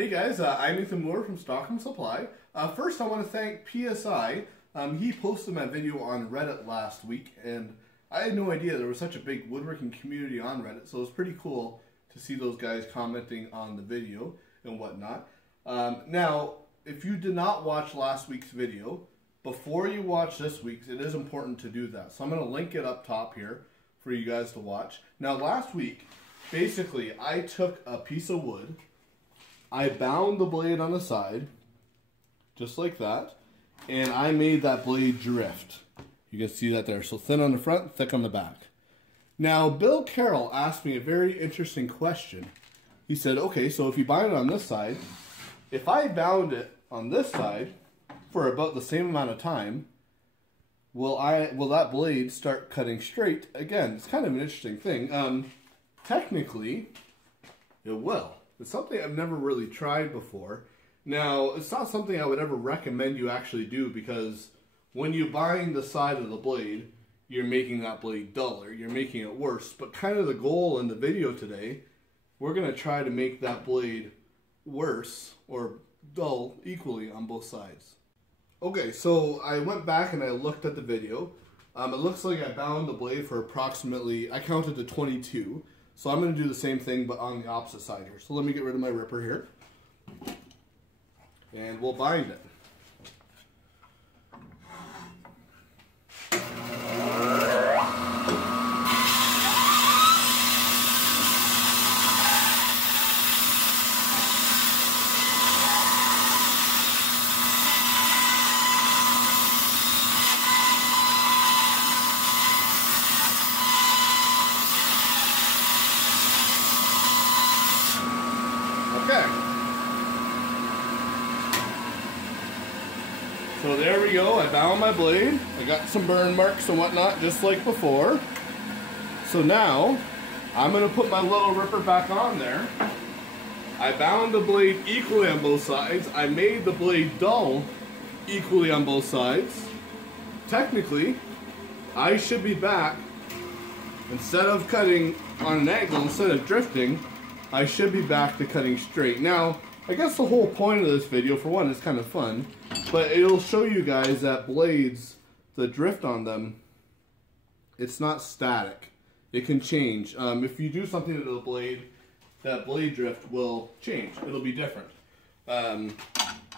Hey guys, I'm Nathan Moore from Stockholm Supply. First I want to thank PSI. He posted my video on Reddit last week, and I had no idea there was such a big woodworking community on Reddit, so it was pretty cool to see those guys commenting on the video and whatnot. Now, if you did not watch last week's video, before you watch this week's, it is important to do that. So I'm going to link it up top here for you guys to watch. Now last week, basically, I took a piece of wood, I bound the blade on the side, just like that, and I made that blade drift. You can see that there. So thin on the front, thick on the back. Now, Bill Carroll asked me a very interesting question. He said, okay, so if you bind it on this side, if I bound it on this side for about the same amount of time, will that blade start cutting straight? Again, it's kind of an interesting thing. Technically, it will. It's something I've never really tried before. Now, it's not something I would ever recommend you actually do, because when you bind the side of the blade, you're making that blade duller. You're making it worse. But kind of the goal in the video today, we're going to try to make that blade worse or dull equally on both sides. Okay, so I went back and I looked at the video. It looks like I bound the blade for approximately, I counted to 22. So I'm going to do the same thing but on the opposite side here. So let me get rid of my ripper here. And we'll bind it. Okay. So there we go. I bound my blade. I got some burn marks and whatnot, just like before. So now, I'm going to put my little ripper back on there. I bound the blade equally on both sides. I made the blade dull equally on both sides. Technically, I should be back, instead of cutting on an angle, instead of drifting, I should be back to cutting straight. Now, I guess the whole point of this video, for one, is kind of fun, but it'll show you guys that blades, the drift on them, it's not static. It can change. If you do something to the blade, that blade drift will change. It'll be different.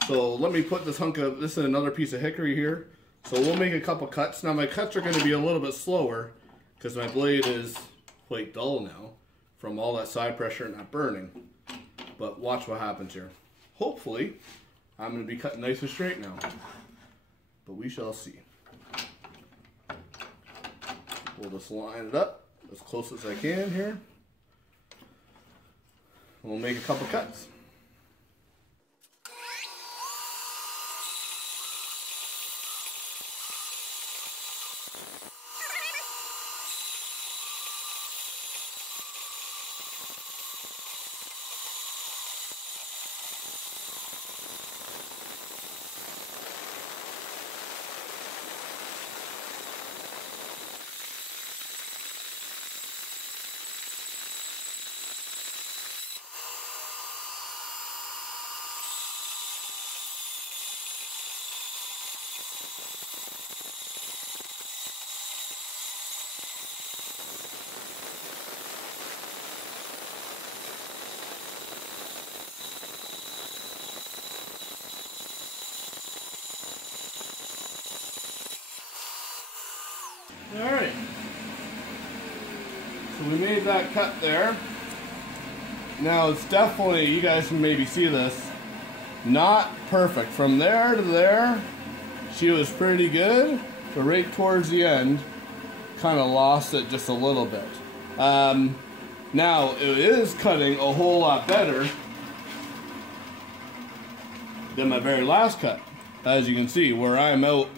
So let me put this this is another piece of hickory here. So we'll make a couple cuts. Now my cuts are going to be a little bit slower because my blade is quite dull now from all that side pressure and that burning. But watch what happens here. Hopefully, I'm going to be cutting nice and straight now. But we shall see. We'll just line it up as close as I can here. We'll make a couple cuts. Alright, so we made that cut there. Now it's definitely, you guys can maybe see this, not perfect. From there to there, she was pretty good, but right towards the end, kind of lost it just a little bit. Now, it is cutting a whole lot better than my very last cut. As you can see, where I'm out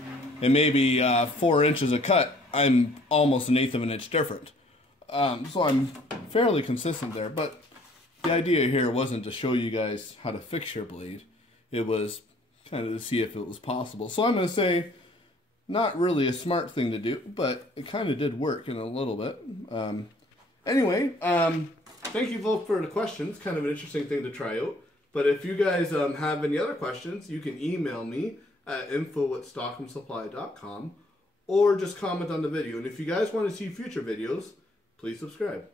and maybe 4 inches of cut, I'm almost 1/8 of an inch different. So I'm fairly consistent there, but the idea here wasn't to show you guys how to fix your blade. It was kind of to see if it was possible. So I'm going to say, not really a smart thing to do, but it kind of did work in a little bit. Anyway, thank you both for the questions. Kind of an interesting thing to try out. But if you guys have any other questions, you can email me at info@stockhamsupply.com or just comment on the video. And if you guys want to see future videos, please subscribe.